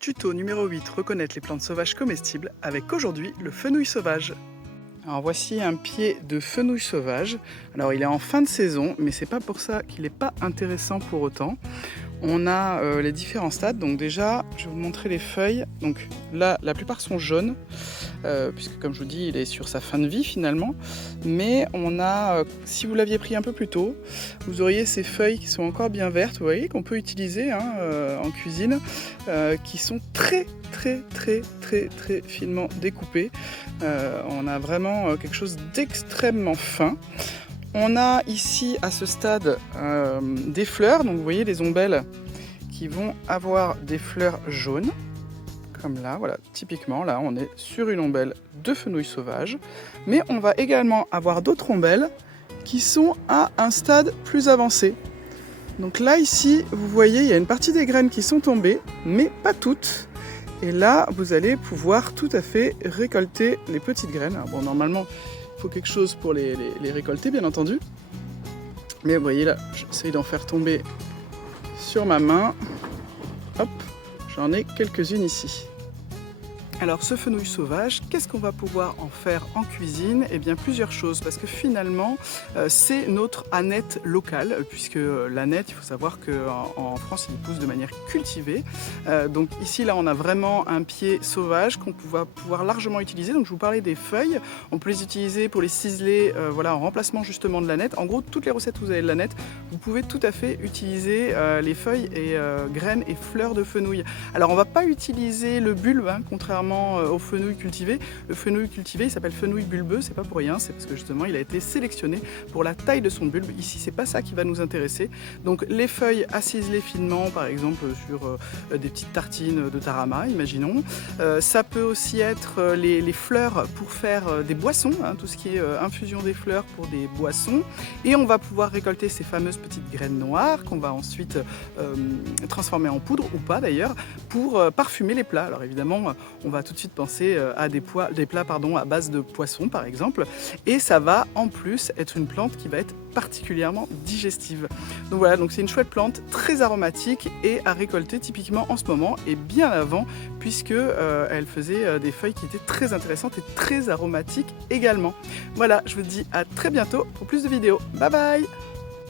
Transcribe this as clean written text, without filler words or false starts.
Tuto numéro 8, reconnaître les plantes sauvages comestibles, avec aujourd'hui le fenouil sauvage. Alors voici un pied de fenouil sauvage. Alors il est en fin de saison, mais c'est pas pour ça qu'il n'est pas intéressant pour autant. On a les différents stades, donc déjà je vais vous montrer les feuilles. Donc là la plupart sont jaunes, puisque comme je vous dis il est sur sa fin de vie finalement. Mais on a, si vous l'aviez pris un peu plus tôt, vous auriez ces feuilles qui sont encore bien vertes, vous voyez, qu'on peut utiliser en cuisine, qui sont très finement découpées. On a vraiment quelque chose d'extrêmement fin. On a ici à ce stade des fleurs, donc vous voyez les ombelles qui vont avoir des fleurs jaunes, comme là, voilà, typiquement là on est sur une ombelle de fenouil sauvage, mais on va également avoir d'autres ombelles qui sont à un stade plus avancé. Donc là ici vous voyez il y a une partie des graines qui sont tombées, mais pas toutes. Et là vous allez pouvoir tout à fait récolter les petites graines. Alors bon, normalement il faut quelque chose pour les récolter bien entendu, mais vous voyez là j'essaye d'en faire tomber sur ma main. Hop, j'en ai quelques-unes ici. Alors ce fenouil sauvage, qu'est-ce qu'on va pouvoir en faire en cuisine? Eh bien plusieurs choses, parce que finalement c'est notre aneth locale, puisque l'aneth, il faut savoir qu'en France il pousse de manière cultivée. Donc ici là on a vraiment un pied sauvage qu'on va pouvoir largement utiliser. Donc je vous parlais des feuilles, on peut les utiliser pour les ciseler, voilà, en remplacement justement de l'aneth. En gros toutes les recettes où vous avez de l'aneth, vous pouvez tout à fait utiliser les feuilles et graines et fleurs de fenouil. Alors on va pas utiliser le bulbe, contrairement au fenouil cultivé. Le fenouil cultivé il s'appelle fenouil bulbeux, c'est pas pour rien, c'est parce que justement il a été sélectionné pour la taille de son bulbe. Ici c'est pas ça qui va nous intéresser. Donc les feuilles à ciseler finement, par exemple sur des petites tartines de tarama, imaginons. Ça peut aussi être les fleurs pour faire des boissons, tout ce qui est infusion des fleurs pour des boissons. Et on va pouvoir récolter ces fameuses petites graines noires qu'on va ensuite transformer en poudre, ou pas d'ailleurs, pour parfumer les plats. Alors évidemment on va tout de suite penser à des plats à base de poisson par exemple, et ça va en plus être une plante qui va être particulièrement digestive. Donc voilà, donc c'est une chouette plante très aromatique et à récolter typiquement en ce moment et bien avant, puisque elle faisait des feuilles qui étaient très intéressantes et très aromatiques également. Voilà, je vous dis à très bientôt pour plus de vidéos. Bye bye.